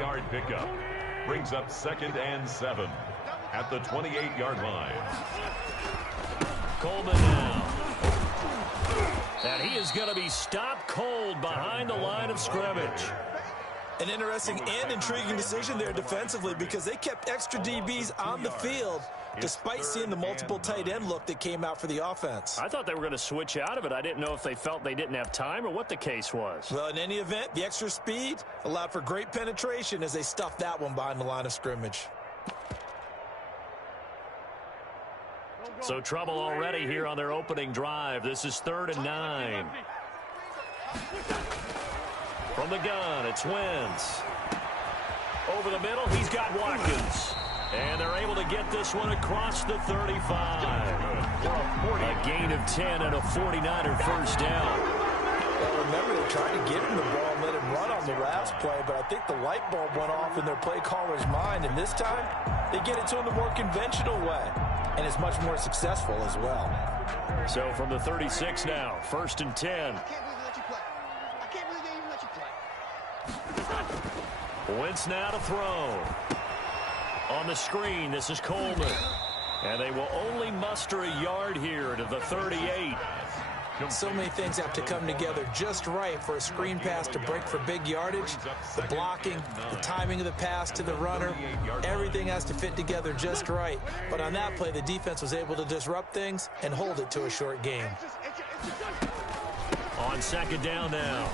3-yard pickup. Brings up 2nd and 7 at the 28-yard line. Coleman now. And he is going to be stopped cold behind the line of scrimmage. An interesting and intriguing decision there defensively because they kept extra DBs on the field despite seeing the multiple tight end look that came out for the offense. I thought they were going to switch out of it. I didn't know if they felt they didn't have time or what the case was. Well, in any event, the extra speed allowed for great penetration as they stuffed that one behind the line of scrimmage. So trouble already here on their opening drive. This is 3rd and 9. From the gun, it's Wentz. Over the middle, he's got Watkins. And they're able to get this one across the 35. A gain of 10 and a 49er first down. Well, remember, they tried to get him the ball and let him run on the last play, but I think the light bulb went off in their play caller's mind, and this time they get it to him the more conventional way, and it's much more successful as well. So from the 36 now, 1st and 10. Wentz now to throw. On the screen, this is Coleman. And they will only muster a yard here to the 38. So many things have to come together just right for a screen pass to break for big yardage. The blocking, the timing of the pass to the runner, everything has to fit together just right. But on that play, the defense was able to disrupt things and hold it to a short game. On 2nd down now,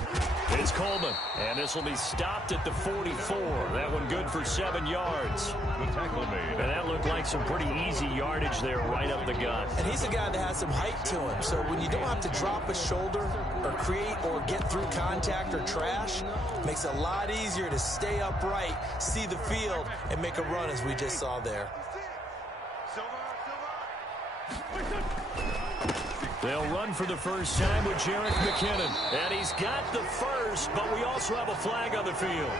it's Coleman, and this will be stopped at the 44. That one good for 7 yards. The tackle made. And that looked like some pretty easy yardage there right up the gut. And he's a guy that has some height to him, so when you don't have to drop a shoulder or create or get through contact or trash, it makes it a lot easier to stay upright, see the field, and make a run as we just saw there. They'll run for the first time with Jerick McKinnon. And he's got the first, but we also have a flag on the field.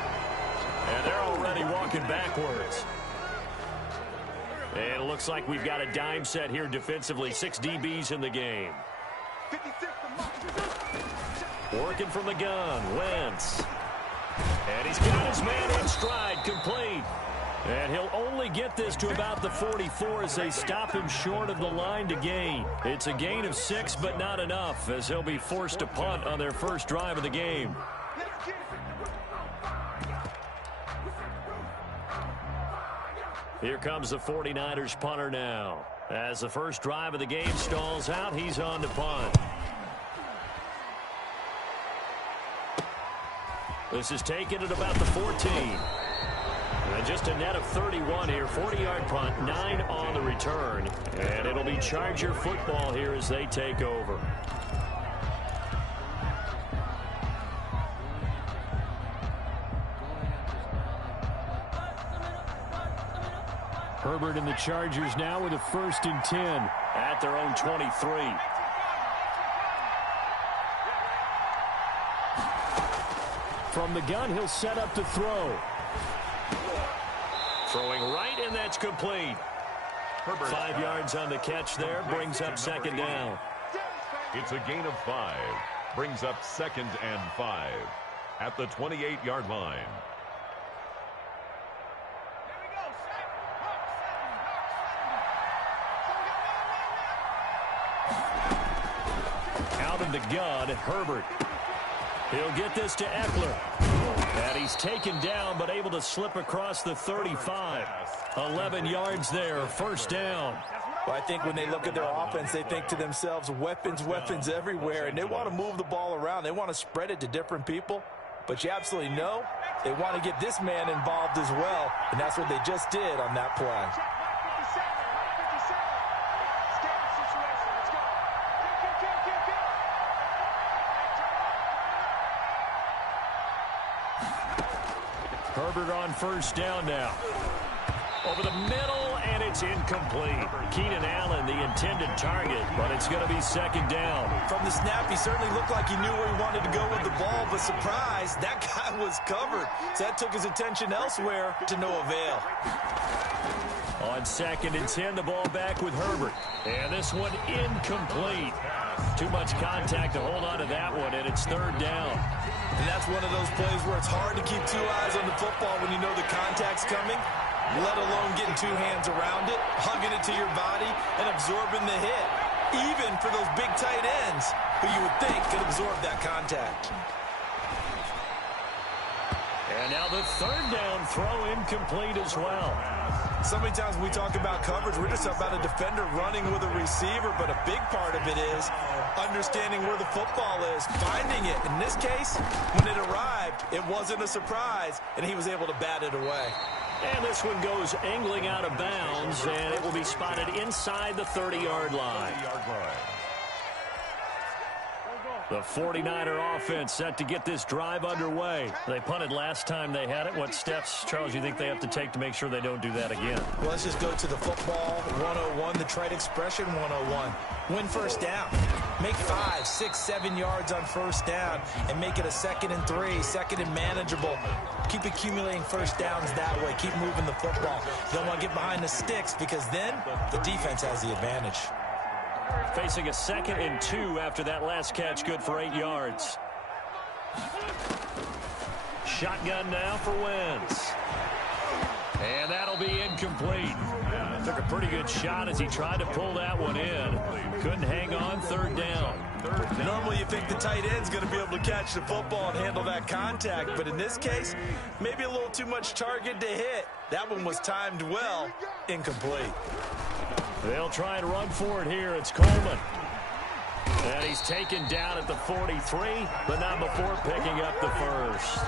And they're already walking backwards. And it looks like we've got a dime set here defensively. 6 DBs in the game. Working from the gun, Wentz. And he's got his man in stride, complete. And he'll only get this to about the 44 as they stop him short of the line to gain. It's a gain of 6, but not enough, as he'll be forced to punt on their first drive of the game. Here comes the 49ers punter now. As the first drive of the game stalls out, he's on to punt. This is taken at about the 14. And just a net of 31 here. 40-yard punt, 9 on the return. And it'll be Charger football here as they take over. Herbert and the Chargers now with a 1st and 10 at their own 23. From the gun, he'll set up to throw. Throwing right, and that's complete. 5 yards on the catch there, brings up 2nd down. It's a gain of 5. Brings up 2nd and 5 at the 28-yard line. Out of the gun, Herbert. He'll get this to Eckler. And he's taken down, but able to slip across the 35. 11 yards there, 1st down. Well, I think when they look at their offense, they think to themselves, weapons, weapons everywhere, and they want to move the ball around. They want to spread it to different people. But you absolutely know they want to get this man involved as well, and that's what they just did on that play. Herbert on 1st down now. Over the middle, and it's incomplete. Keenan Allen, the intended target, but it's going to be 2nd down. From the snap, he certainly looked like he knew where he wanted to go with the ball, but surprise, that guy was covered. So that took his attention elsewhere to no avail. On 2nd and 10, the ball back with Herbert. And this one incomplete. Too much contact to hold on to that one, and it's 3rd down. And that's one of those plays where it's hard to keep two eyes on the football when you know the contact's coming, let alone getting two hands around it, hugging it to your body, and absorbing the hit, even for those big tight ends who you would think could absorb that contact. And now the third down throw incomplete as well. So many times when we talk about coverage, we're just talking about a defender running with a receiver, but a big part of it is understanding where the football is, finding it. In this case, when it arrived, it wasn't a surprise, and he was able to bat it away. And this one goes angling out of bounds, and it will be spotted inside the 30-yard line. The 49er offense set to get this drive underway. They punted last time they had it. What steps, Charles, you think they have to take to make sure they don't do that again? Well, let's just go to the football 101, the trite expression 101. Win first down. Make 5, 6, 7 yards on first down and make it a 2nd and 3, 2nd and manageable. Keep accumulating first downs that way. Keep moving the football. You don't want to get behind the sticks because then the defense has the advantage. Facing a 2nd and 2 after that last catch, good for 8 yards. Shotgun now for Wentz. And that'll be incomplete. Took a pretty good shot as he tried to pull that one in. Couldn't hang on, 3rd down. Normally you think the tight end's going to be able to catch the football and handle that contact, but in this case, maybe a little too much target to hit. That one was timed well, incomplete. They'll try and run for it here. It's Coleman. And he's taken down at the 43, but not before picking up the first.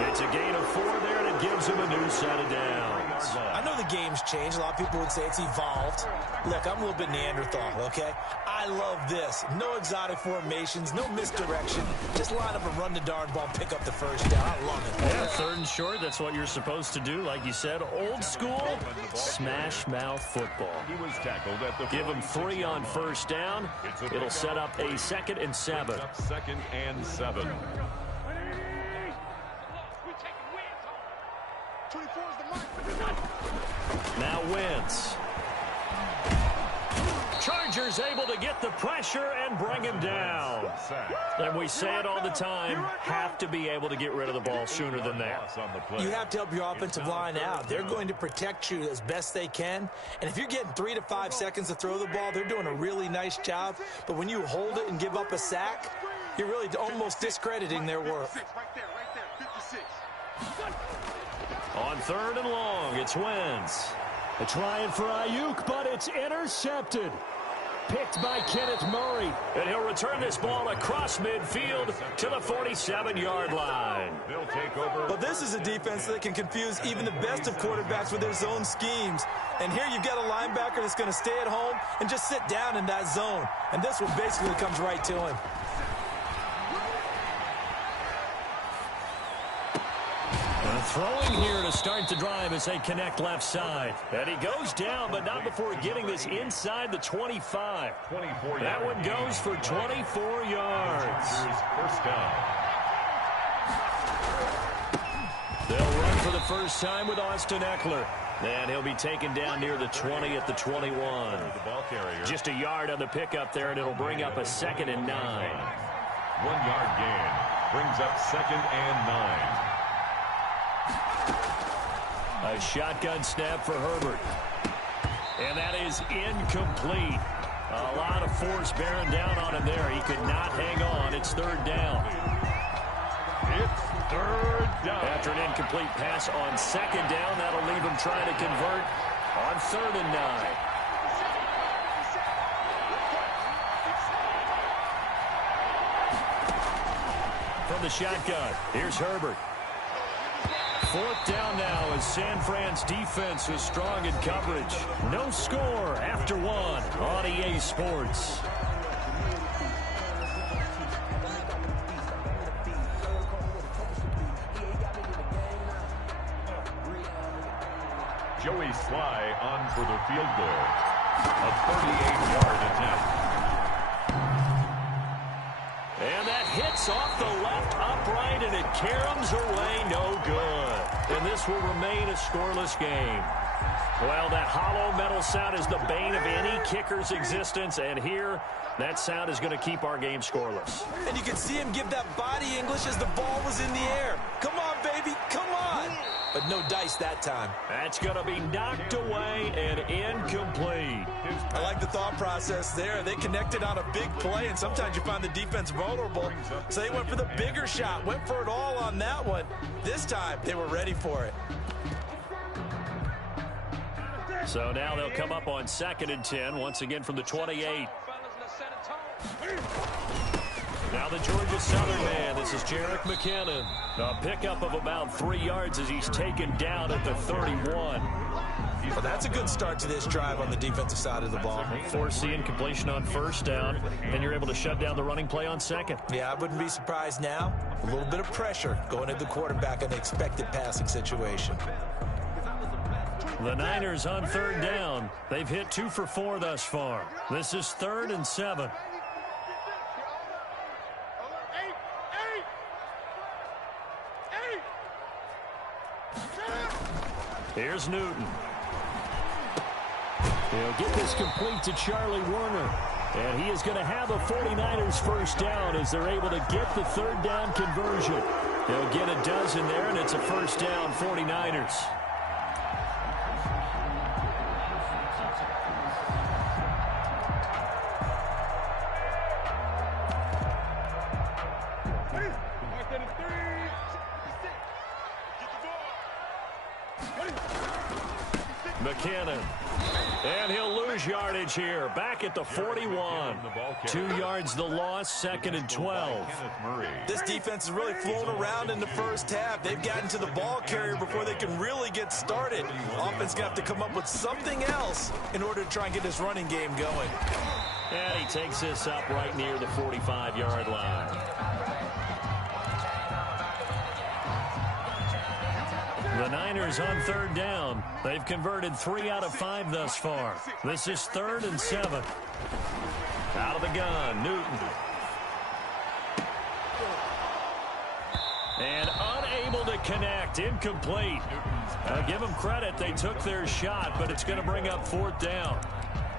It's a gain of 4 there, and it gives him a new set of downs. I know the game's changed. A lot of people would say it's evolved. Look, I'm a little bit Neanderthal, okay? I love this. No exotic formations, no misdirection. Just line up and run the darn ball, pick up the first down. I love it. Yeah, 3rd and short, that's what you're supposed to do. Like you said, old school, smash mouth football. He was tackled at the Give him 3 on first down. It'll set up a 2nd and 7. 2nd and 7. Now Wentz. Chargers able to get the pressure and bring him down. And we say it all the time, have to be able to get rid of the ball sooner than that. You have to help your offensive line out. They're going to protect you as best they can. And if you're getting 3 to 5 seconds to throw the ball, they're doing a really nice job. But when you hold it and give up a sack, you're really almost discrediting their work. On 3rd and long, it's Wentz. They're trying for Ayuk, but it's intercepted. Picked by Kenneth Murray. And he'll return this ball across midfield to the 47-yard line. They'll take over. But this is a defense that can confuse even the best of quarterbacks with their zone schemes. And here you've got a linebacker that's going to stay at home and just sit down in that zone. And this one basically comes right to him. Throwing here to start the drive as they connect left side. And he goes down, but not before getting this inside the 25. That one goes for 24 yards. First down. They'll run for the first time with Austin Eckler. And he'll be taken down near the 20 at the 21. Just a yard on the pickup there, and it'll bring up a 2nd and 9. 1-yard gain brings up 2nd and 9. A shotgun snap for Herbert. And that is incomplete. A lot of force bearing down on him there. He could not hang on. It's 3rd down. It's 3rd down. After an incomplete pass on 2nd down, that'll leave him trying to convert on 3rd and 9. From the shotgun, here's Herbert. 4th down now as San Fran's defense is strong in coverage. No score after 1 on EA Sports. Joey Sly on for the field goal. A 38-yard attempt. And that hits off the left upright, and it caroms away no good. and this will remain a scoreless game. Well, that hollow metal sound is the bane of any kicker's existence, and here, that sound is going to keep our game scoreless. And you can see him give that body English as the ball was in the air. Come on, baby, come on. But no dice that time. That's going to be knocked away and incomplete. I like the thought process there. They connected on a big play, and sometimes you find the defense vulnerable. So they went for the bigger shot, went for it all on that one. This time, they were ready for it. So now they'll come up on 2nd and 10, once again from the 28. Now the Georgia Southern man, this is Jerick McKinnon. A pickup of about 3 yards as he's taken down at the 31. Well, that's a good start to this drive on the defensive side of the ball. Forcing completion on 1st down, and you're able to shut down the running play on 2nd. Yeah, I wouldn't be surprised now. A little bit of pressure going at the quarterback in the expected passing situation. The Niners on 3rd down. They've hit 2 for 4 thus far. This is 3rd and 7. Here's Newton. He'll get this complete to Charlie Warner. And he is going to have a 49ers first down as they're able to get the 3rd down conversion. They'll get a dozen there, and it's a first down 49ers. McKinnon. And he'll lose yardage here. Back at the 41. 2 yards the loss, 2nd and 12. This defense is really flown around in the first half. They've gotten to the ball carrier before they can really get started. Offense got to come up with something else in order to try and get this running game going. And he takes this up right near the 45-yard line. The Niners on 3rd down. They've converted 3 out of 5 thus far. This is 3rd and 7. Out of the gun, Newton. And unable to connect, incomplete. Give them credit, they took their shot, but it's going to bring up 4th down.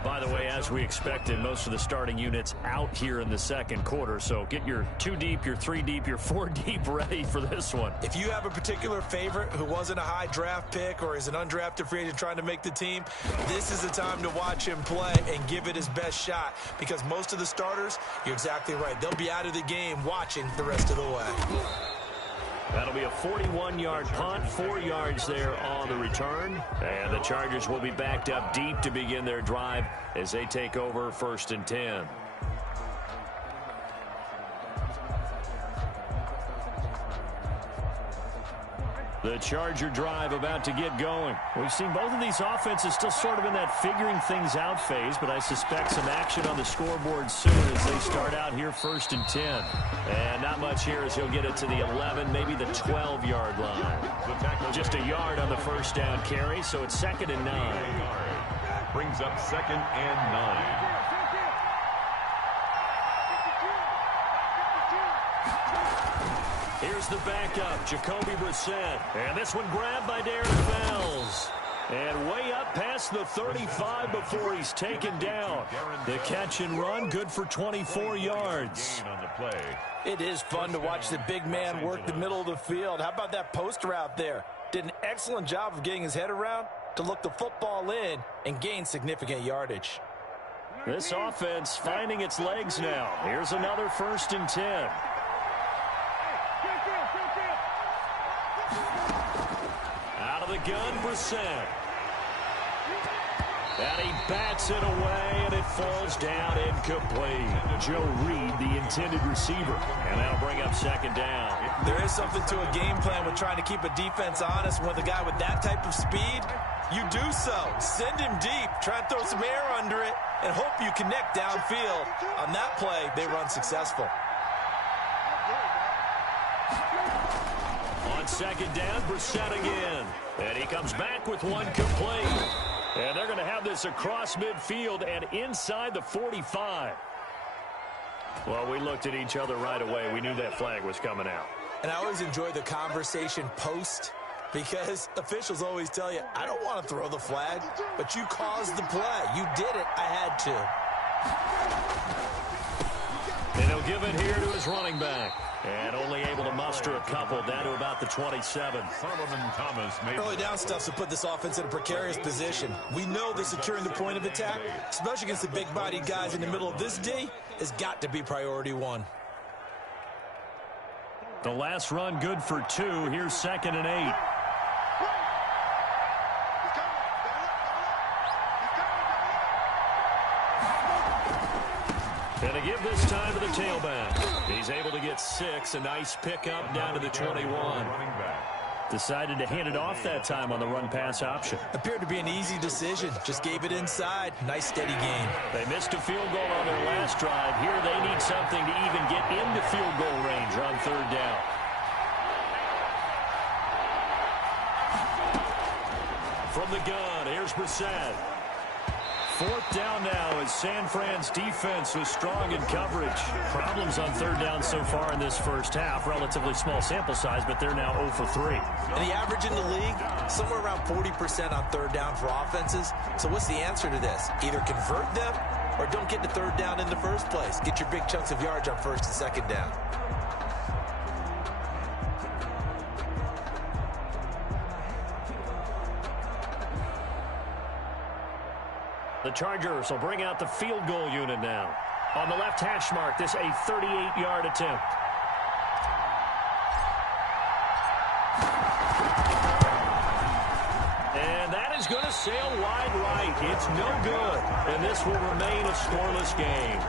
By the way, as we expected, most of the starting units out here in the 2nd quarter. So get your 2 deep, your 3 deep, your 4 deep ready for this one. If you have a particular favorite who wasn't a high draft pick or is an undrafted free agent trying to make the team, this is the time to watch him play and give it his best shot, because most of the starters, you're exactly right, they'll be out of the game watching the rest of the way. That'll be a 41-yard punt, 4 yards there on the return. And the Chargers will be backed up deep to begin their drive as they take over 1st and 10. The Charger drive about to get going. We've seen both of these offenses still sort of in that figuring things out phase, but I suspect some action on the scoreboard soon as they start out here 1st and 10. And not much here as he'll get it to the 11, maybe the 12-yard line. Just a yard on the first down carry, so it's 2nd and 9. Brings up 2nd and 9. Here's the backup, Jacoby Brissett. And this one grabbed by Darren Fells. And way up past the 35 before he's taken down. The catch and run, good for 24 yards. It is fun to watch the big man work the middle of the field. How about that post route there? Did an excellent job of getting his head around to look the football in and gain significant yardage. This offense finding its legs now. Here's another 1st and 10. Out of the gun, Brissett. And he bats it away, and it falls down incomplete. Joe Reed, the intended receiver. And that'll bring up 2nd down. There is something to a game plan with trying to keep a defense honest. With a guy with that type of speed, you do so. Send him deep. Try and throw some air under it and hope you connect downfield. On that play, they run successful. On 2nd down, Brissett again. And he comes back with one complete. And they're going to have this across midfield and inside the 45. Well, we looked at each other right away. We knew that flag was coming out. And I always enjoy the conversation post Because officials always tell you, I don't want to throw the flag, but you caused the play. You did it. I had to. And he'll give it here to his running back. And only able to muster a couple down to about the 27. Solomon Thomas made Early down stuff to put this offense in a precarious position. We know that securing the point of attack, especially against the big-bodied guys in the middle of this D, has got to be priority one. The last run good for 2. Here's 2nd and 8. And to give this time to the tailback. He's able to get 6. A nice pickup down to the 21. Decided to hand it off that time on the run-pass option. Appeared to be an easy decision. Just gave it inside. Nice, steady gain. They missed a field goal on their last drive. Here they need something to even get into field goal range on 3rd down. From the gun, here's Brissett. 4th down now as San Fran's defense was strong in coverage. Problems on 3rd down so far in this first half. Relatively small sample size, but they're now 0 for 3. And the average in the league, somewhere around 40% on 3rd down for offenses. So what's the answer to this? Either convert them or don't get to 3rd down in the first place. Get your big chunks of yards on 1st and 2nd down. The Chargers will bring out the field goal unit now. On the left hash mark, this a 38-yard attempt. And that is going to sail wide right. It's no good. And this will remain a scoreless game.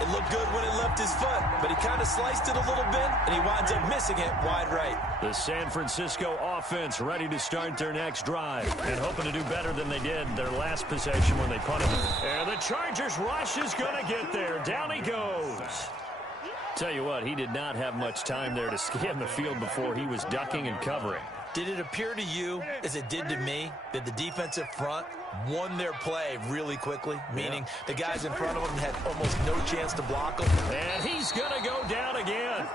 It looked good when it left his foot, but he kind of sliced it a little bit, and he winds up missing it wide right. The San Francisco offense ready to start their next drive and hoping to do better than they did their last possession when they punted. And the Chargers rush is going to get there. Down he goes. Tell you what, he did not have much time there to scan the field before he was ducking and covering. Did it appear to you, as it did to me, that the defensive front won their play really quickly? Meaning the guys in front of them had almost no chance to block them. And he's going to go down again.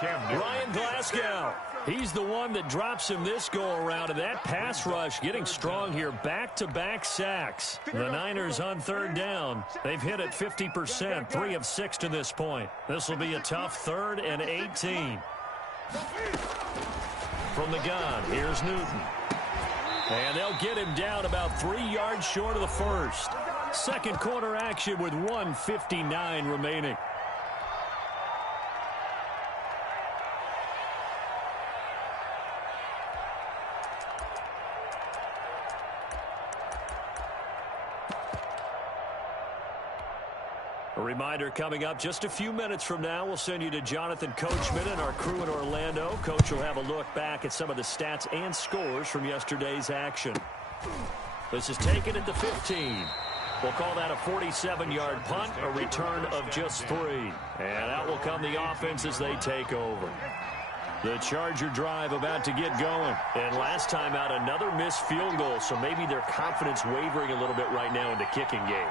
Ryan Glasgow. He's the one that drops him this go-around. And that pass rush getting strong here. Back-to-back sacks. The Niners on 3rd down. They've hit it 50%, 3 of 6 to this point. This will be a tough 3rd and 18. From the gun, here's Newton. And they'll get him down about 3 yards short of the first. Second quarter action with 1:59 remaining. A reminder coming up just a few minutes from now, we'll send you to Jonathan Coachman and our crew in Orlando. Coach will have a look back at some of the stats and scores from yesterday's action. This is taken at the 15. We'll call that a 47-yard punt, a return of just 3. And out will come the offense as they take over. The Charger drive about to get going. And last time out, another missed field goal, so maybe their confidence wavering a little bit right now in the kicking game.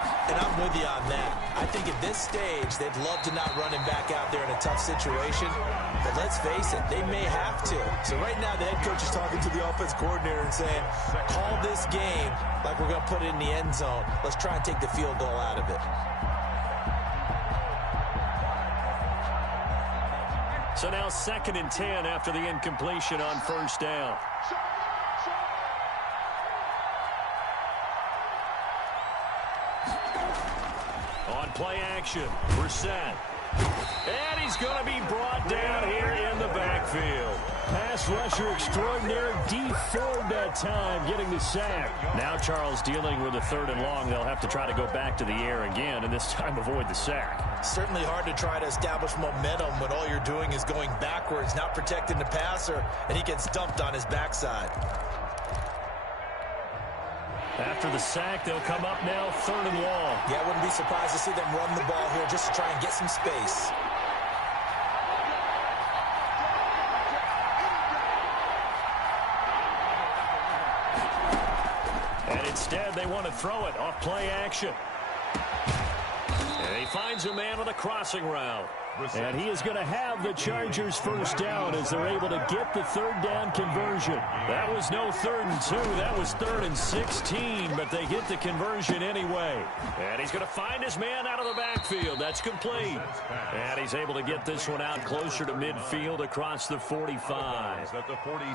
And I'm with you on that. I think at this stage, they'd love to not run him back out there in a tough situation. But let's face it, they may have to. So right now, the head coach is talking to the offense coordinator and saying, call this game like we're going to put it in the end zone. Let's try and take the field goal out of it. So now 2nd and 10 after the incompletion on 1st down. Play action. Brissett. And he's going to be brought down here in the backfield. Pass rusher extraordinaire. D4 that time, getting the sack. Now Charles dealing with a 3rd and long. They'll have to try to go back to the air again, and this time avoid the sack. Certainly hard to try to establish momentum when all you're doing is going backwards, not protecting the passer, and he gets dumped on his backside. After the sack, they'll come up now 3rd and long. Yeah, I wouldn't be surprised to see them run the ball here just to try and get some space. And instead, they want to throw it off play action. And he finds a man on a crossing route. And he is going to have the Chargers first down as they're able to get the third down conversion. That was no 3rd and 2. That was 3rd and 16, but they get the conversion anyway. And he's going to find his man out of the backfield. That's complete. And he's able to get this one out closer to midfield across the 45.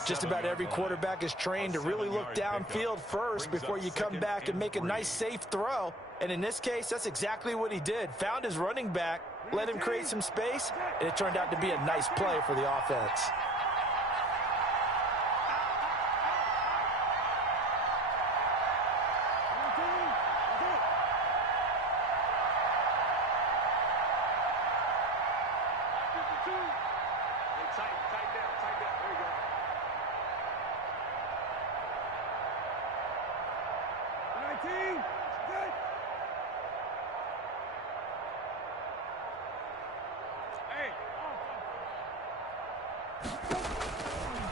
Just about every quarterback is trained to really look downfield first before you come back and make a nice, safe throw. And in this case, that's exactly what he did. Found his running back, let him create some space, and it turned out to be a nice play for the offense.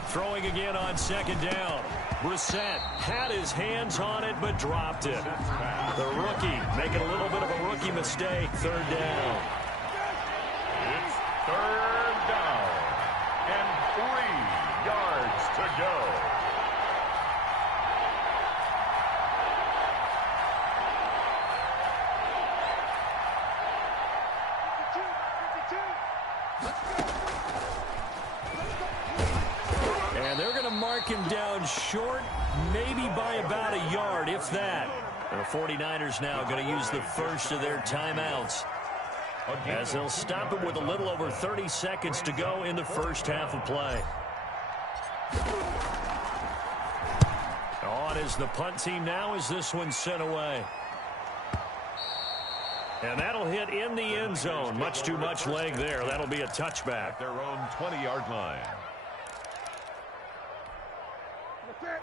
Throwing again on 2nd down. Brissett had his hands on it but dropped it. The rookie making a little bit of a rookie mistake. 3rd down. It's 3rd down and 3 yards to go. And they're going to mark him down short, maybe by about a yard, if that. And the 49ers now going to use the first of their timeouts, as they'll stop him with a little over 30 seconds to go in the first half of play. On is the punt team now as this one's sent away. And that'll hit in the end zone. Much too much leg there. That'll be a touchback. At their own 20-yard line.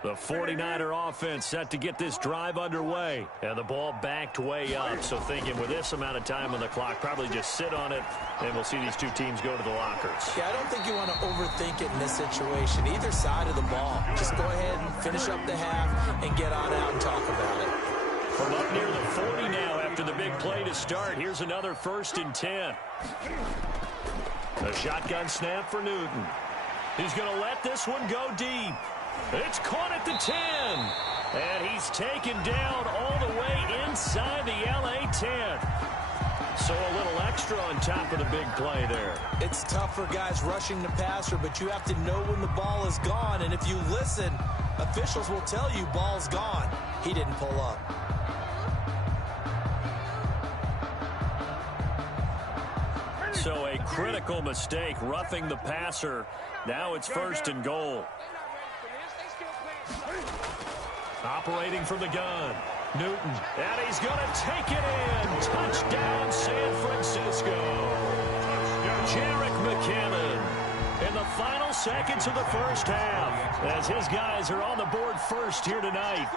The 49er offense set to get this drive underway. And the ball backed way up. So thinking with this amount of time on the clock, probably just sit on it, and we'll see these two teams go to the lockers. Yeah, I don't think you want to overthink it in this situation. Either side of the ball. Just go ahead and finish up the half and get on out and talk about it. From up near the 40 now after the big play to start. Here's another 1st and 10. A shotgun snap for Newton. He's going to let this one go deep. It's caught at the 10. And he's taken down all the way inside the LA 10. So a little extra on top of the big play there. It's tough for guys rushing the passer, but you have to know when the ball is gone. And if you listen, officials will tell you ball's gone. He didn't pull up. So a critical mistake, roughing the passer. Now it's 1st and goal. Operating from the gun, Newton. And he's going to take it in. Touchdown, San Francisco. Jerick McKinnon in the final seconds of the first half, as his guys are on the board first here tonight.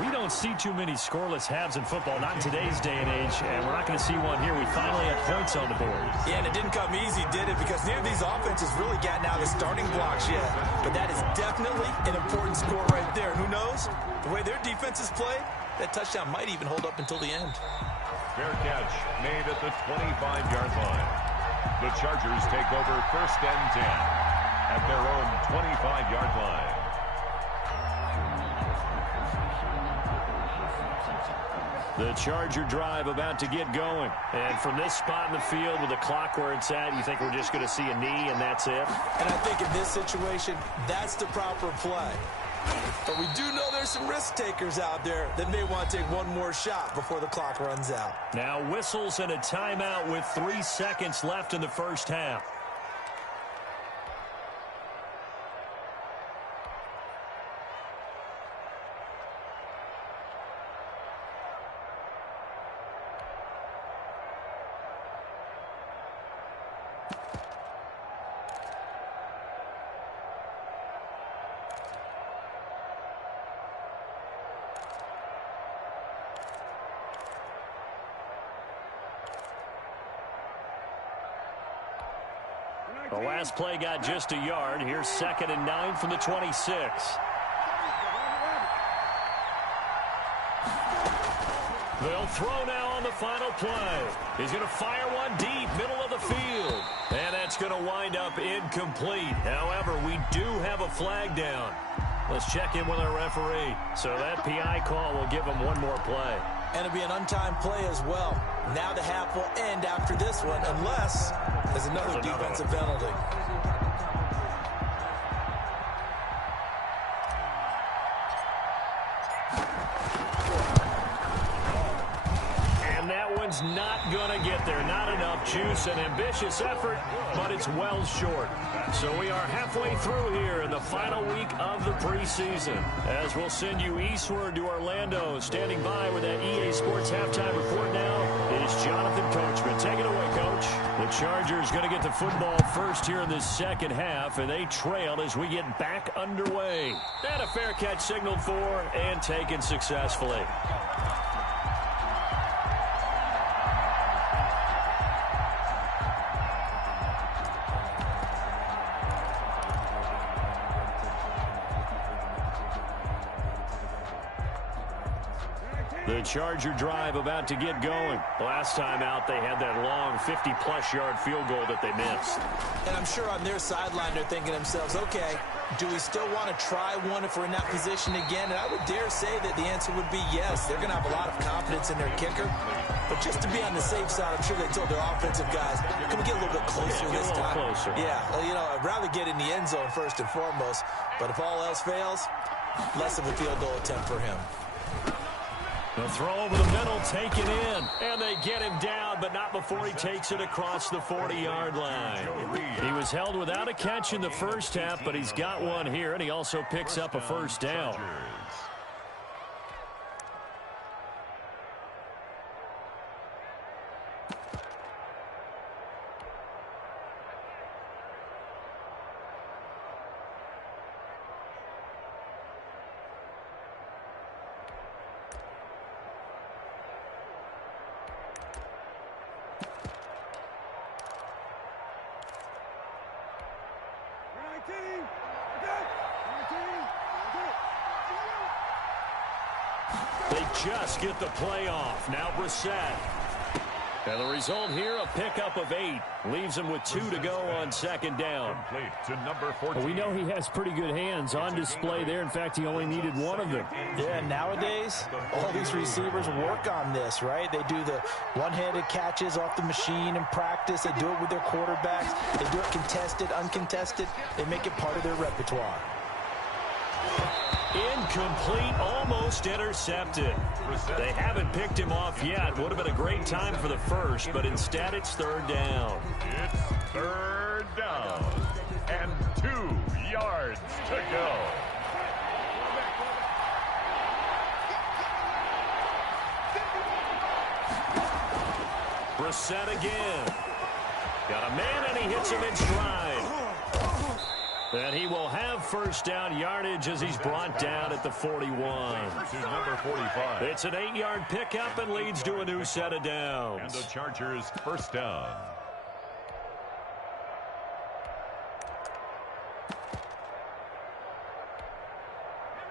We don't see too many scoreless halves in football, not in today's day and age, and we're not going to see one here. We finally have points on the board. Yeah, and it didn't come easy, did it? Because neither of these offenses really gotten out of the starting blocks yet. But that is definitely an important score right there. Who knows? The way their defense is played, that touchdown might even hold up until the end. Fair catch made at the 25-yard line. The Chargers take over 1st and 10 at their own 25-yard line. The Charger drive about to get going. And from this spot in the field with the clock where it's at, you think we're just going to see a knee and that's it? And I think in this situation, that's the proper play. But we do know there's some risk takers out there that may want to take one more shot before the clock runs out. Now whistles and a timeout with 3 seconds left in the first half. The last play got just a yard. Here's 2nd and 9 from the 26. They'll throw now on the final play. He's going to fire one deep, middle of the field. And that's going to wind up incomplete. However, we do have a flag down. Let's check in with our referee. So that PI call will give him one more play. And it'll be an untimed play as well. Now the half will end after this one, unless there's another defensive penalty. Not going to get there. Not enough juice. An ambitious effort, but it's well short. So we are halfway through here in the final week of the preseason. As we'll send you eastward to Orlando. Standing by with that EA Sports halftime report now is Jonathan Coachman. Take it away, Coach. The Chargers going to get the football first here in this second half, and they trail as we get back underway. And a fair catch signaled for and taken successfully. The Charger drive about to get going. Last time out, they had that long 50-plus yard field goal that they missed. And I'm sure on their sideline, they're thinking to themselves, okay, do we still want to try one if we're in that position again? And I would dare say that the answer would be yes. They're going to have a lot of confidence in their kicker. But just to be on the safe side, I'm sure they told their offensive guys, can we get a little bit closer this time? Closer. Yeah, well, you know, I'd rather get in the end zone first and foremost. But if all else fails, less of a field goal attempt for him. The throw over the middle, taken in. And they get him down, but not before he takes it across the 40-yard line. He was held without a catch in the first half, but he's got one here, and he also picks up a first down. They just get the play off. Now Brissett. And the result here, a pickup of 8. Leaves him with 2 to go on second down. To number 14. Well, we know he has pretty good hands on display there. In fact, he only needed one of them. Yeah, nowadays, all these receivers work on this, right? They do the one-handed catches off the machine in practice. They do it with their quarterbacks. They do it contested, uncontested. They make it part of their repertoire. Incomplete, almost intercepted. They haven't picked him off yet. Would have been a great time for the first, but instead it's third down. It's third down and 2 yards to go. Brissett again. Got a man, and he hits him in stride. And he will have first down yardage as he's brought down at the 41. To number 45. It's an 8-yard pickup and leads to a new set of downs. And the Chargers first down.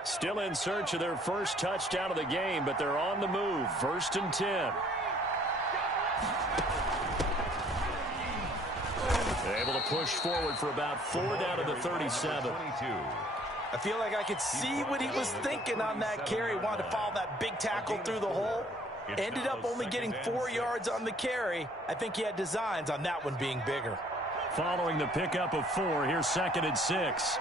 Still in search of their first touchdown of the game, but they're on the move. 1st and 10. They're able to push forward for about 4 down to the 37. I feel like I could see what he was thinking on that carry. Wanted to follow that big tackle through the hole. Ended up only getting 4 yards on the carry. I think he had designs on that one being bigger. Following the pickup of 4, here's 2nd and 6.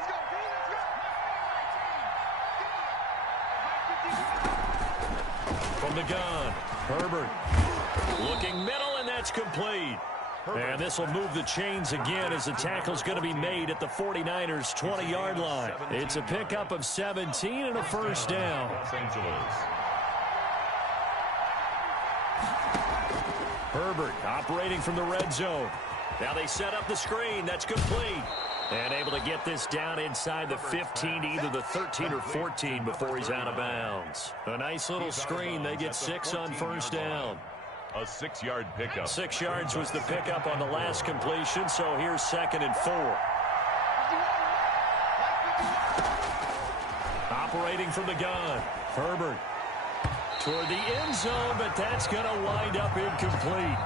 From the gun, Herbert. Looking middle, and that's complete. And this will move the chains again as the tackle's going to be made at the 49ers' 20-yard line. It's a pickup of 17 and a first down. Herbert operating from the red zone. Now they set up the screen. That's complete. And able to get this down inside the 15 to either the 13 or 14 before he's out of bounds. A nice little screen. They get 6 on first down. A 6-yard pickup. 6 yards was the pickup on the last completion, so here's 2nd and 4. Operating from the gun, Herbert. toward the end zone, but that's going to wind up incomplete.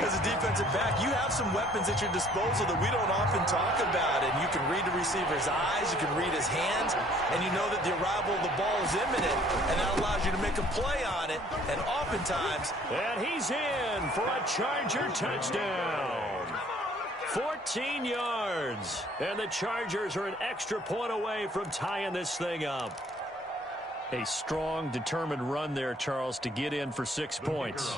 As a defensive back, you have some weapons at your disposal that we don't often talk about. And you can read the receiver's eyes, you can read his hands, and you know that the arrival of the ball is imminent, and that allows you to make a play on it. And oftentimes... And he's in for a Charger touchdown. 14 yards. And the Chargers are an extra point away from tying this thing up. A strong, determined run there, Charles, to get in for 6 points.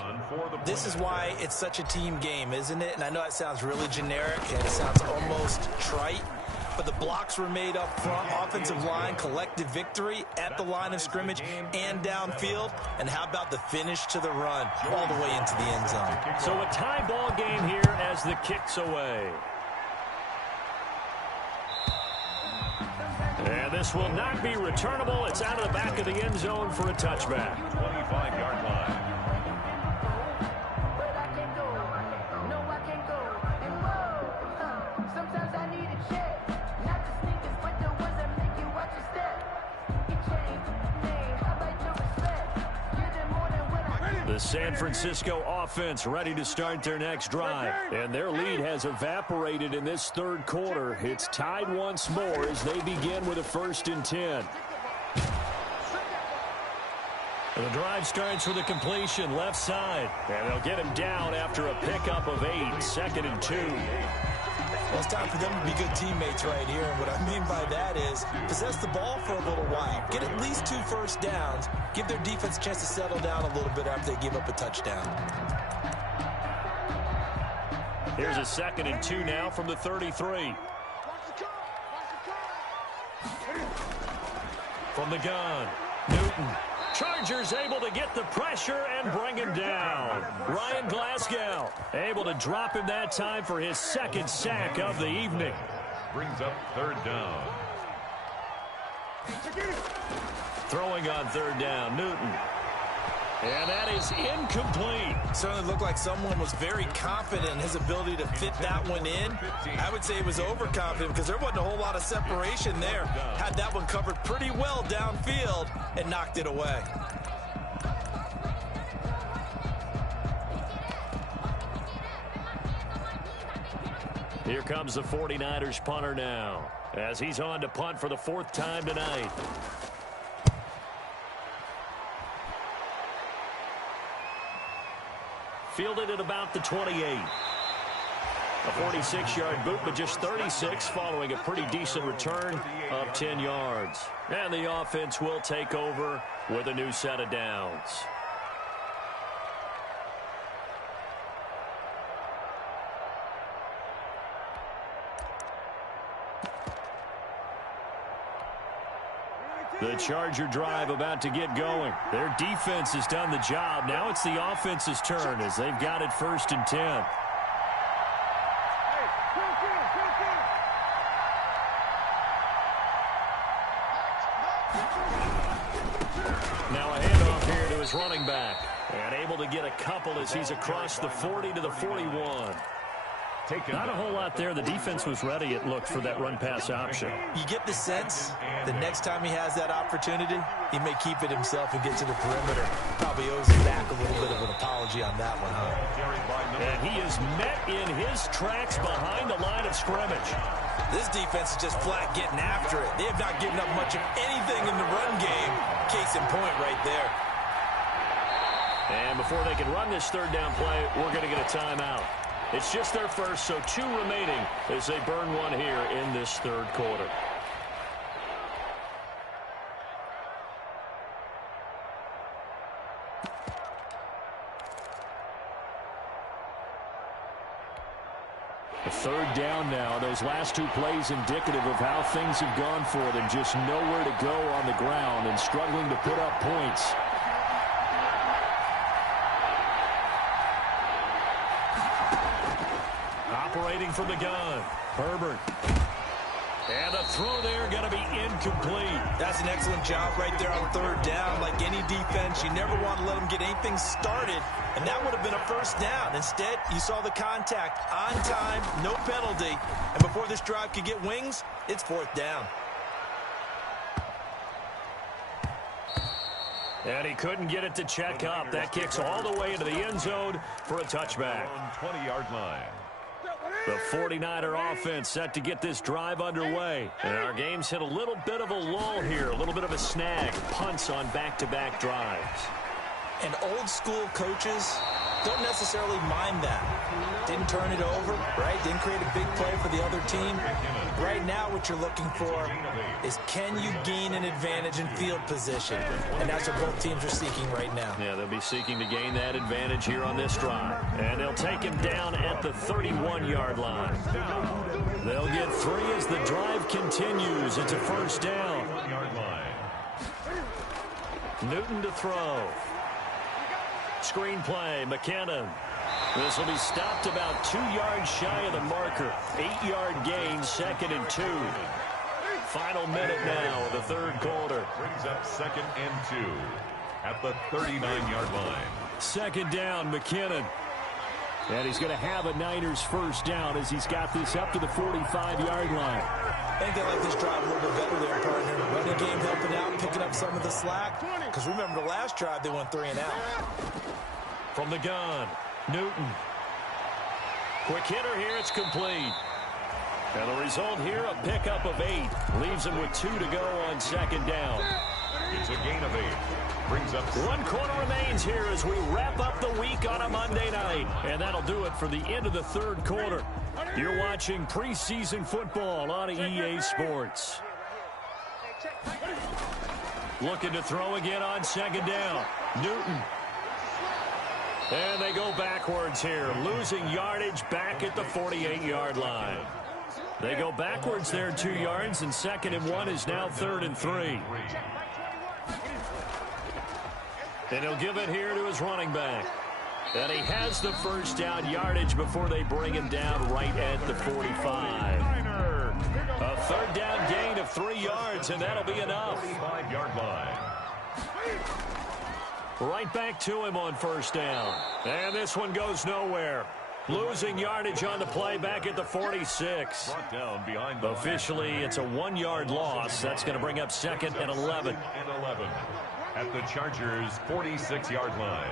This is why it's such a team game, isn't it? And I know it sounds really generic and it sounds almost trite, but the blocks were made up front, offensive line, collective victory at the line of scrimmage and downfield. And how about the finish to the run all the way into the end zone? So a tie ball game here as the kick's away. And this will not be returnable. It's out of the back of the end zone for a touchback. 25-yard line. The San Francisco offense ready to start their next drive. And their lead has evaporated in this third quarter. It's tied once more as they begin with a 1st and 10. The drive starts with a completion left side. And they'll get him down after a pickup of 8, 2nd and 2. Well, it's time for them to be good teammates right here. And what I mean by that is possess the ball for a little while. Get at least 2 first downs. Give their defense a chance to settle down a little bit after they give up a touchdown. Here's a 2nd and 2 now from the 33. From the gun, Newton. Chargers able to get the pressure and bring him down. Ryan Glasgow able to drop him that time for his 2nd sack of the evening. Brings up 3rd down. Throwing on 3rd down, Newton. And that is incomplete. Certainly looked like someone was very confident in his ability to fit that one in. I would say it was overconfident because there wasn't a whole lot of separation there. Had that one covered pretty well downfield and knocked it away. Here comes the 49ers punter now as he's on to punt for the 4th time tonight. Fielded at about the 28. A 46-yard boot, but just 36 following a pretty decent return of 10 yards. And the offense will take over with a new set of downs. The Charger drive about to get going. Their defense has done the job. Now it's the offense's turn as they've got it 1st and 10. Now a handoff here to his running back. And able to get a couple as he's across the 40 to the 41. Not a whole lot there. The defense was ready, it looked, for that run-pass option. You get the sense the next time he has that opportunity, he may keep it himself and get to the perimeter. Probably owes him back a little bit of an apology on that one, huh? And he is met in his tracks behind the line of scrimmage. This defense is just flat getting after it. They have not given up much of anything in the run game. Case in point right there. And before they can run this 3rd down play, we're going to get a timeout. It's just their first, so 2 remaining as they burn one here in this 3rd quarter. A 3rd down now. Those last 2 plays indicative of how things have gone for them. Just nowhere to go on the ground and struggling to put up points. Operating from the gun, Herbert. And the throw there going to be incomplete. That's an excellent job right there on 3rd down. Like any defense, you never want to let them get anything started, and that would have been a 1st down. Instead, you saw the contact on time, no penalty, and before this drive could get wings, it's 4th down. And he couldn't get it to check up. That kicks all the way into the end zone for a touchback. 20-yard line. The 49er offense set to get this drive underway. And our game's hit a little bit of a lull here, a little bit of a snag. Punts on back-to-back drives. And old-school coaches don't necessarily mind that. Didn't turn it over, right? Didn't create a big play for the other team. Right now what you're looking for is, can you gain an advantage in field position? And that's what both teams are seeking right now. Yeah, they'll be seeking to gain that advantage here on this drive. And they'll take him down at the 31-yard line. They'll get 3 as the drive continues. It's a first down. Newton to throw. Screen play, McKinnon. This will be stopped about 2 yards shy of the marker. 8-yard gain, 2nd and 2. Final minute now of the third quarter. Brings up 2nd and 2 at the 39-yard line. 2nd down, McKinnon. And he's going to have a Niners first down as he's got this up to the 45-yard line. I think they like this drive a little bit better there, partner. Running game helping out, picking up some of the slack. Because remember, the last drive, they went 3 and out. From the gun, Newton. Quick hitter here, it's complete. And the result here, a pickup of 8. Leaves him with 2 to go on 2nd down. It's a gain of 8. Brings up 1 quarter remains here as we wrap up the week on a Monday night. And that'll do it for the end of the third quarter. You're watching preseason football on EA Sports. Looking to throw again on 2nd down. Newton. And they go backwards here, losing yardage back at the 48-yard line. They go backwards there 2 yards, and 2nd and 1 is now 3rd and 3. And he'll give it here to his running back. And he has the first down yardage before they bring him down right at the 45. A 3rd down gain of 3 yards, and that'll be enough. 45-yard line. Right back to him on first down. And this one goes nowhere. Losing yardage on the play back at the 46. Brought down behind the Officially, it's a 1-yard loss. That's going to bring up 2nd and 11. and 11 at the Chargers' 46-yard line.